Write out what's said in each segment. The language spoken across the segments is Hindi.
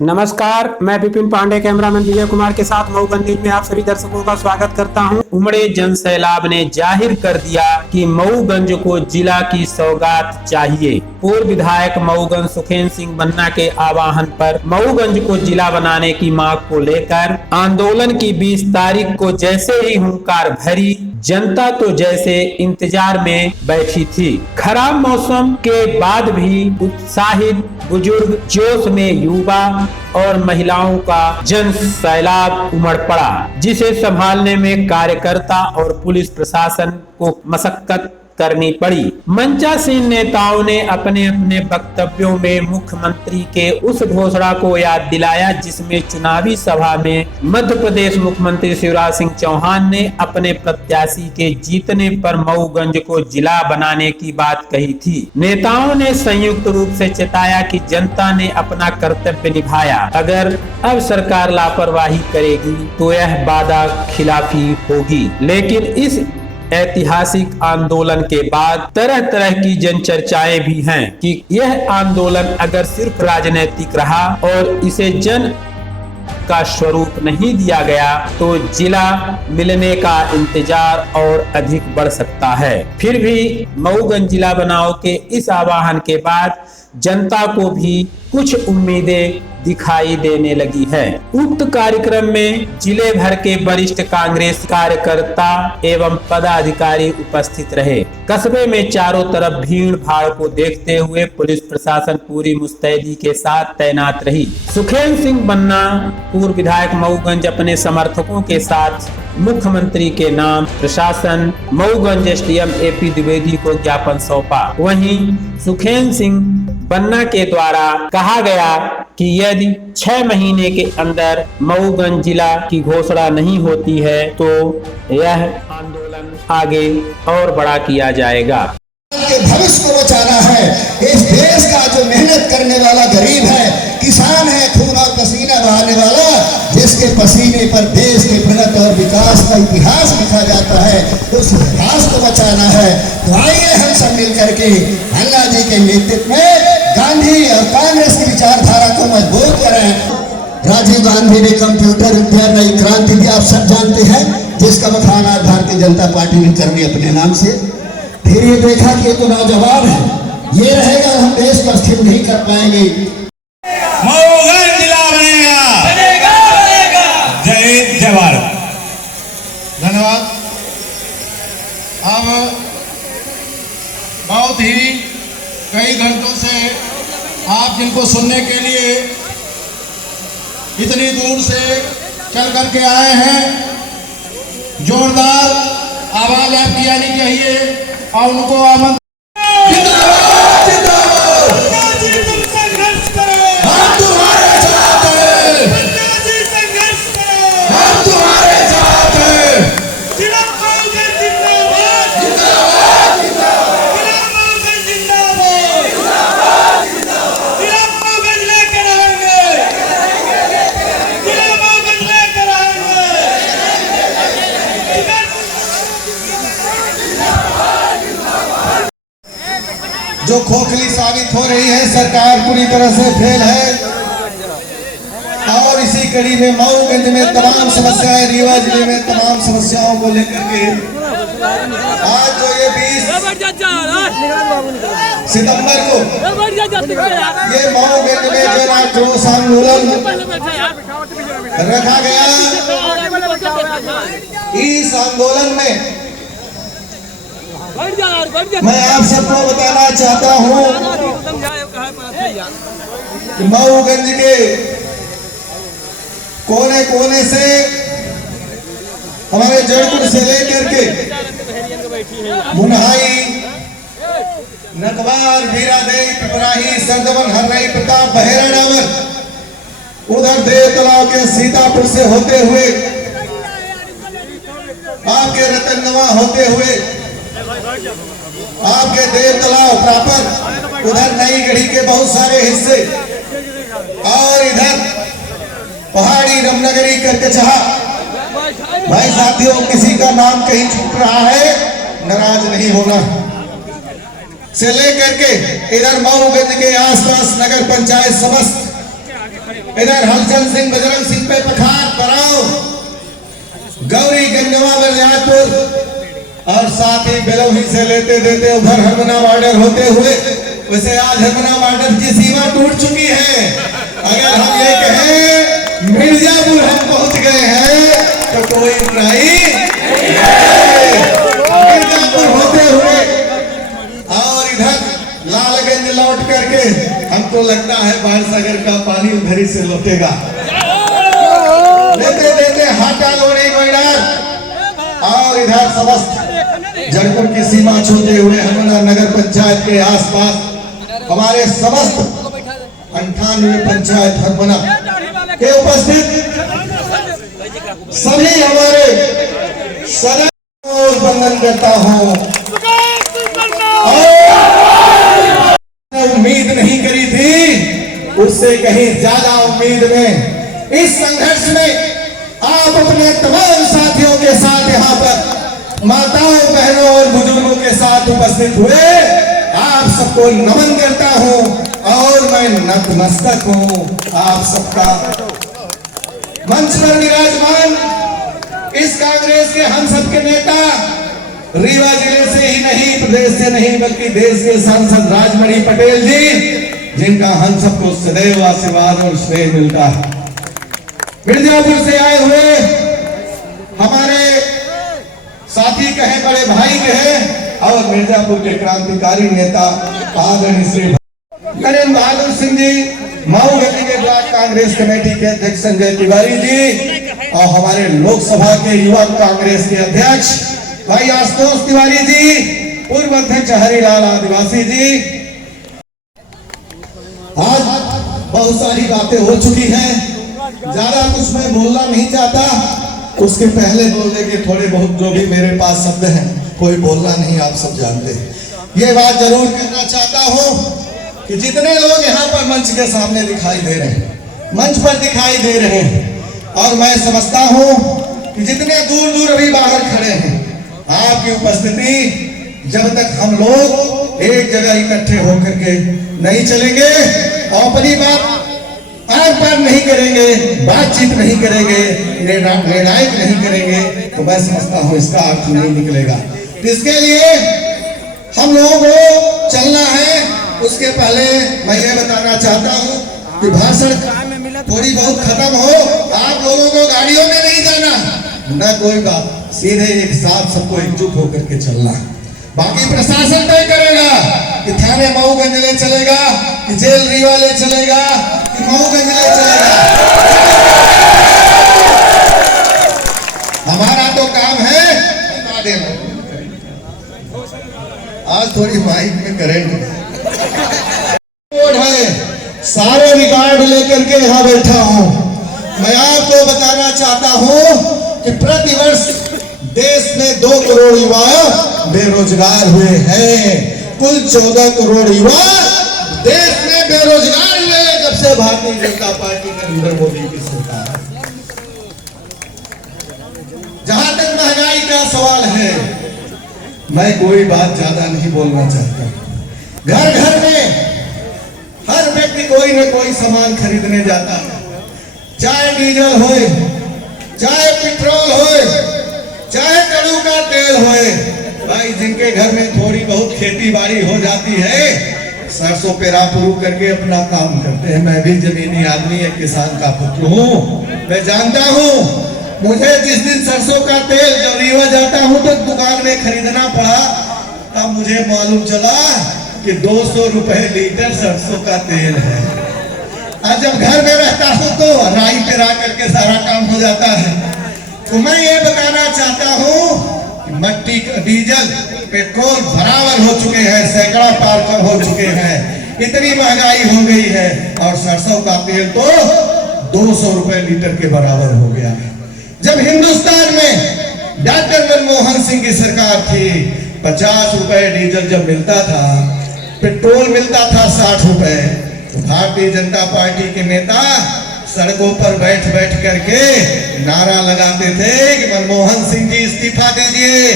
नमस्कार, मैं विपिन पांडे कैमरामैन विजय कुमार के साथ मऊगंज न्यूज में आप सभी दर्शकों का स्वागत करता हूं। उमड़े जन सैलाब ने जाहिर कर दिया कि मऊगंज को जिला की सौगात चाहिए। पूर्व विधायक मऊगंज सुखेन सिंह बन्ना के आह्वान पर मऊगंज को जिला बनाने की मांग को लेकर आंदोलन की 20 तारीख को जैसे ही हुंकार भरी, जनता तो जैसे इंतजार में बैठी थी। खराब मौसम के बाद भी उत्साहित बुजुर्ग, जोश में युवा और महिलाओं का जन सैलाब उमड़ पड़ा, जिसे संभालने में कार्यकर्ता और पुलिस प्रशासन को मशक्कत करनी पड़ी। मंचासीन नेताओं ने अपने अपने वक्तव्यों में मुख्यमंत्री के उस घोषणा को याद दिलाया, जिसमें चुनावी सभा में मध्य प्रदेश मुख्यमंत्री शिवराज सिंह चौहान ने अपने प्रत्याशी के जीतने पर मऊगंज को जिला बनाने की बात कही थी। नेताओं ने संयुक्त रूप से चेताया कि जनता ने अपना कर्तव्य निभाया, अगर अब सरकार लापरवाही करेगी तो यह वादा खिलाफी होगी। लेकिन इस ऐतिहासिक आंदोलन के बाद तरह तरह की जन चर्चाएं भी हैं कि यह आंदोलन अगर सिर्फ राजनीतिक रहा और इसे जन का स्वरूप नहीं दिया गया तो जिला मिलने का इंतजार और अधिक बढ़ सकता है। फिर भी मऊगंज जिला बनाओ के इस आह्वान के बाद जनता को भी कुछ उम्मीदें दिखाई देने लगी है। उक्त कार्यक्रम में जिले भर के वरिष्ठ कांग्रेस कार्यकर्ता एवं पदाधिकारी उपस्थित रहे। कस्बे में चारों तरफ भीड़ भाड़ को देखते हुए पुलिस प्रशासन पूरी मुस्तैदी के साथ तैनात रही। सुखेन सिंह बन्ना पूर्व विधायक मऊगंज अपने समर्थकों के साथ मुख्यमंत्री के नाम प्रशासन मऊगंज एसडीएम एपी द्विवेदी को ज्ञापन सौंपा। वहीं सुखेन सिंह बन्ना के द्वारा कहा गया कि यदि 6 महीने के अंदर मऊगंज जिला की घोषणा नहीं होती है तो यह आंदोलन आगे और बड़ा किया जाएगा। भविष्य को बचाना है। इस देश का जो मेहनत करने वाला गरीब है, किसान है, खून और पसीना बहाने वाला, जिसके पसीने पर देश के प्रगति और विकास का इतिहास लिखा जाता है, उस इतिहास को बचाना है। तो आइए हम सब मिलकर के अन्ना जी के नेतृत्व में गांधी और कांग्रेस की विचारधारा को मजबूत करें। राजीव गांधी ने कंप्यूटर विद्या नई क्रांति दी, आप सब जानते हैं, जिसका बखान आज भारतीय जनता पार्टी ने कर ली अपने नाम से। फिर ये देखा कि ये तो नौजवान है, ये रहेगा हम देश को स्थिर नहीं कर पाएंगे। मऊगंज जिला बनेगा, जय हिंद जय भारत। धन्यवाद। अब बहुत ही कई घंटों से आप जिनको सुनने के लिए इतनी दूर से चल करके आए हैं, जोरदार आवाज आपकी आनी चाहिए और उनको आमंत्रण। जो खोखली साबित हो रही है, सरकार पूरी तरह से फेल है। और इसी कड़ी में मऊगंज में तमाम समस्याएं, रीवा जिले में तमाम समस्याओं को लेकर के आज जो ये 20 सितंबर को ये मऊगंज में जो राजरोष आंदोलन रखा गया, इस आंदोलन में मैं आप सबको बताना चाहता हूं कि मऊगंज के कोने कोने से, हमारे जड़पुर से लेकर के मुन्हाई, नकवार, बीरादेई, पिपराही, सरदवन, हरई, प्रताप, बहेरा डावर, उधर देव तालाब के सीतापुर से होते हुए आपके रतनवा होते हुए आपके देव तालाब प्रापर, उधर नई गढ़ी के बहुत सारे हिस्से और इधर पहाड़ी रमनगरी करकचहा। भाई साथियों, किसी का नाम कहीं छूट रहा है, नाराज नहीं होना। से लेकर के इधर मऊगंज के आसपास नगर पंचायत समस्त इधर हलचल सिंह, बजरंग सिंह पे पठान, बराव, गौरी गंजवा बरियारपुर और साथ ही बेलौही से लेते देते उधर हरमना बॉर्डर होते हुए, वैसे आज हरमना बॉर्डर की सीमा टूट चुकी है। अगर हम ये कहें मिर्जापुर हम पहुंच गए हैं तो कोई बुराई मिर्जापुर होते हुए और इधर लालगंज लौट करके हमको लगता है बाणसागर का पानी उधर ही से लौटेगा। लेते देते हाटा लोड़ी गोइडार और इधर समस्त जयपुर की सीमा छूते हुए हरमना नगर पंचायत के आसपास हमारे समस्त 98 पंचायत हरमना के उपस्थित सभी हमारे सदैव वंदन करता हूँ। उम्मीद नहीं करी थी, उससे कहीं ज्यादा उम्मीद में इस संघर्ष में आप अपने तमाम साथियों के साथ यहाँ पर माताओं, बहनों और बुजुर्गों के साथ उपस्थित हुए। आप सबको नमन करता हूँ और मैं नतमस्तक हूँ आप सबका। मंच पर विराजमान इस कांग्रेस के हम सबके नेता रीवा जिले से ही नहीं, प्रदेश से नहीं, बल्कि देश के सांसद राजमणि पटेल जी, जिनका हम सबको सदैव आशीर्वाद और स्नेह मिलता है। मिर्जापुर से आए हुए हमारे साथी कहे, बड़े भाई कहे और मिर्जापुर के क्रांतिकारी नेता आदरणीय श्री नरेंद्र बहादुर सिंह जी, मऊ गली के ब्लॉक कांग्रेस कमेटी के अध्यक्ष संजय तिवारी जी और हमारे लोकसभा के युवा कांग्रेस के अध्यक्ष भाई आशुतोष तिवारी जी, पूर्व अध्यक्ष हरिलाल आदिवासी जी। आज बहुत सारी बातें हो चुकी हैं, ज्यादा कुछ मैं बोलना नहीं चाहता। उसके पहले बोलने के थोड़े बहुत जो भी मेरे पास शब्द हैं, कोई बोलना नहीं, आप सब जानते हैं। ये बात जरूर कहना चाहता हूँ कि जितने लोग यहाँ पर मंच के सामने दिखाई दे रहे हैं, मंच पर दिखाई दे रहे हैं, और मैं समझता हूँ कि जितने दूर दूर अभी बाहर खड़े हैं, आपकी उपस्थिति जब तक हम लोग एक जगह इकट्ठे होकर के नहीं चलेंगे और अपनी बात आर पार नहीं करेंगे, बातचीत नहीं करेंगे, निर्णायक नहीं करेंगे, तो मैं समझता हूँ इसका अर्थ नहीं निकलेगा। इसके लिए हम लोगों को चलना है। उसके पहले मैं ये बताना चाहता हूँ कि भाषण थोड़ी बहुत खत्म हो, आप लोगों को गाड़ियों में नहीं जाना, ना कोई बात, सीधे एक साथ सबको एकजुट होकर के चलना। बाकी प्रशासन तय करेगा कि थाने मऊगंज ले चलेगा, कि जेल रीवा ले चलेगा, कि मऊगंज ले चलेगा। हमारा तो काम है बता देना। आज थोड़ी माइक में करंट है, सारे रिकॉर्ड लेकर के यहाँ बैठा हूँ। मैं आपको बताना चाहता हूँ कि प्रतिवर्ष देश में 2 करोड़ युवा बेरोजगार हुए हैं। कुल 14 करोड़ युवा देश में बेरोजगार हुए जब से भारतीय जनता पार्टी नरेंद्र मोदी की सरकार है। जहां तक महंगाई का सवाल है, मैं कोई बात ज्यादा नहीं बोलना चाहता। घर घर में हर व्यक्ति कोई न कोई सामान खरीदने जाता है, चाहे डीजल हो, चाहे पेट्रोल हो, चाहे कड़ू का तेल होए। भाई जिनके घर में थोड़ी बहुत खेती बाड़ी हो जाती है, सरसों पे रापुरू करके अपना काम करते हैं। मैं भी जमीनी आदमी, एक किसान का पुत्र हूँ, मैं जानता हूँ। मुझे जिस दिन सरसों का तेल जब रीवा जाता हूँ तो दुकान में खरीदना पड़ा, तब मुझे मालूम चला कि 200 रुपए लीटर सरसों का तेल है। और जब घर में रहता हूँ तो राई पे रा करके सारा काम हो जाता है। तो मैं ये बताना चाहता हूँ कि मट्टी का डीजल, पेट्रोल बराबर हो चुके हैं, सैकड़ा पार कर हो चुके हैं, इतनी महंगाई हो गई है। और सरसों का तेल तो 200 रुपए लीटर के बराबर हो गया है। जब हिंदुस्तान में डॉक्टर मनमोहन सिंह की सरकार थी, 50 रुपए डीजल जब मिलता था, पेट्रोल मिलता था 60 रुपए, तो भारतीय जनता पार्टी के नेता सड़कों पर बैठ बैठ करके नारा लगाते थे कि मनमोहन सिंह जी इस्तीफा दीजिए,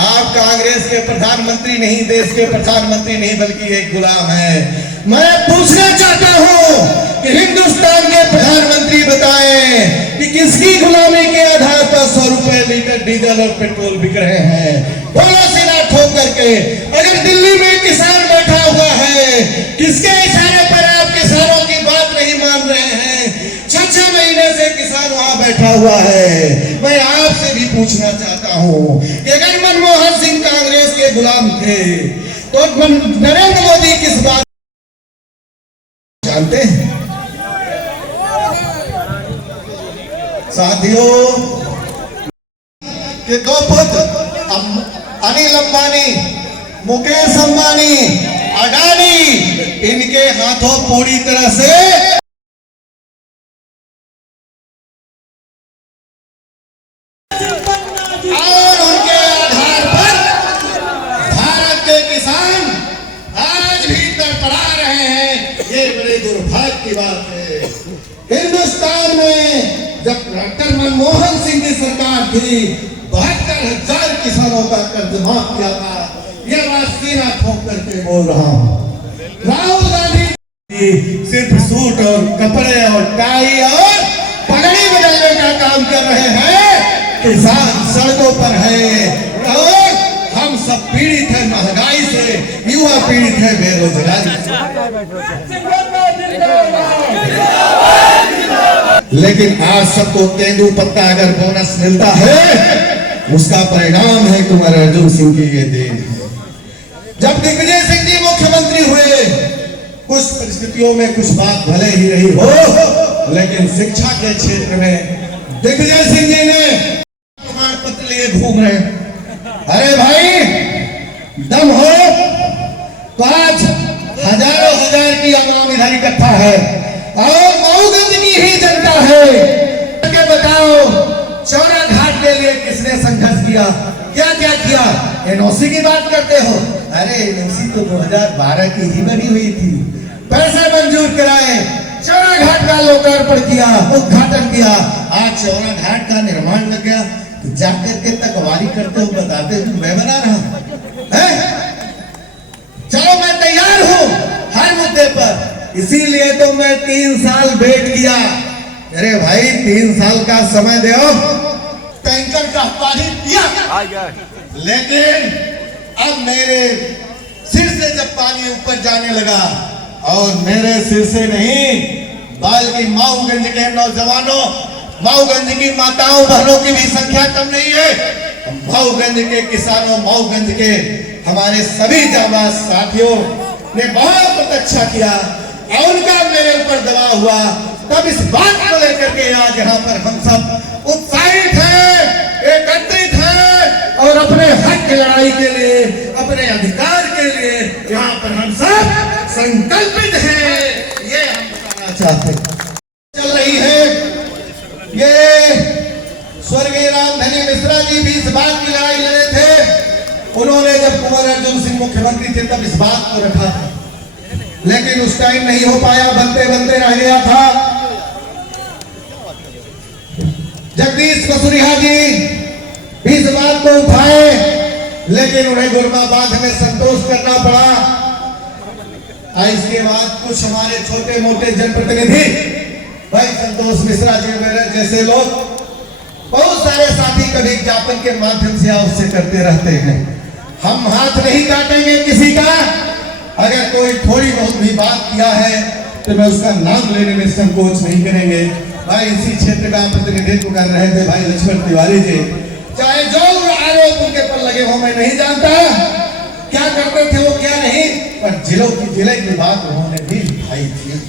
आप कांग्रेस के प्रधानमंत्री नहीं, देश के प्रधानमंत्री नहीं, बल्कि एक गुलाम है। मैं पूछना चाहता हूँ कि हिंदुस्तान के प्रधानमंत्री बताएं कि किसकी गुलामी के आधार पर 100 रुपए लीटर डीजल और पेट्रोल बिक रहे हैं। बोलो सीना ठोक करके, अगर दिल्ली में किसान बैठा हुआ है, किसके इशारे पर आप किसानों की बात नहीं मान रहे हैं? 6 महीने से किसान वहां बैठा हुआ है। मैं आपसे भी पूछना चाहता हूं कि अगर मनमोहन सिंह कांग्रेस के गुलाम थे तो नरेंद्र मोदी किस बात जानते हैं? साथियों, के दो पुत्र अनिल अंबानी, मुकेश अंबानी, अडानी, इनके हाथों पूरी तरह से और उनके आधार पर भारत के किसान आज भी तड़पड़ा रहे हैं। ये बड़े दुर्भाग्य की बात है। हिंदुस्तान में जब डॉक्टर मनमोहन सिंह की सरकार थी, 72,000 किसानों का कर्ज माफ किया था। यह बात सीना ठोक करके बोल रहा हूं। राहुल गांधी सिर्फ सूट और कपड़े और टाई और पगड़ी बदलने का काम कर रहे हैं। किसान सड़कों पर है और हम सब पीड़ित हैं महंगाई से, युवा पीड़ित है बेरोजगारी से। लेकिन आज सबको तेंदू पत्ता अगर बोनस मिलता है, उसका परिणाम है कुंवर अर्जुन सिंह की ये देन है। जब दिग्विजय सिंह जी मुख्यमंत्री हुए, कुछ परिस्थितियों में कुछ बात भले ही रही हो, लेकिन शिक्षा के क्षेत्र में दिग्विजय सिंह जी ने प्रमाण पत्र लिए घूम रहे। अरे भाई, दम हो तो आज हजारों हजार की आवाम इधर इकट्ठा है और मऊगंज की ही जनता है। के बताओ, चौरा घाट के लिए किसने संघर्ष किया, क्या क्या किया? एनओसी की बात करते हो? अरे एनओसी तो 2012 की ही बनी हुई थी। पैसे मंजूर कराए, चौरा घाट का लोकार्पण किया, उद्घाटन किया। आज चौरा घाट का निर्माण लग गया, तो जाकर के तकवारी करते हो, बताते हो मैं बना रहा हूं। चलो मैं तैयार हूं हर मुद्दे पर, इसीलिए तो मैं 3 साल वेट किया। अरे भाई, 3 साल का समय दो, टैंकर का पानी पिया, लेकिन अब मेरे सिर से जब पानी ऊपर जाने लगा, और मेरे सिर से नहीं बल्कि मऊगंज के नौजवानों, मऊगंज की माताओं बहनों की भी संख्या कम नहीं है। मऊगंज के किसानों, मऊगंज के हमारे सभी जाबाज साथियों ने बहुत अच्छा किया और उनका मेरे ऊपर दबाव हुआ। तब इस बात को लेकर के आज यहाँ पर हम सब उत्साहित हैं, एकत्रित हैं और अपने हक की लड़ाई के लिए, अपने अधिकार के लिए यहाँ पर हम सब संकल्पित हैं। ये हम बताना चाहते हैं। चल रही है ये स्वर्गीय रामधनी मिश्रा जी भी इस बात की लड़ाई लड़े थे। उन्होंने जब कुंवर अर्जुन सिंह मुख्यमंत्री थे तब इस बात को रखा था, लेकिन उस टाइम नहीं हो पाया, बनते बनते रह गया था। जगदीश मसूरिया जी भी इस बात को उठाए, लेकिन उन्हें गुरमाबाद में संतोष करना पड़ा। इसके बाद कुछ हमारे छोटे मोटे जनप्रतिनिधि, भाई संतोष मिश्रा जी मेरे जैसे लोग, बहुत सारे साथी कभी ज्ञापन के माध्यम से उससे करते रहते हैं। हम हाथ नहीं काटेंगे किसी का। अगर कोई थोड़ी बहुत भी बात किया है तो मैं उसका नाम लेने में संकोच नहीं करेंगे। भाई इसी क्षेत्र का प्रतिनिधित्व कर रहे थे भाई लक्ष्मण तिवारी जी, चाहे जो आरोप उनके पर लगे हो मैं नहीं जानता क्या करते थे वो क्या नहीं, पर जिले की बात उन्होंने भी उठाई थी।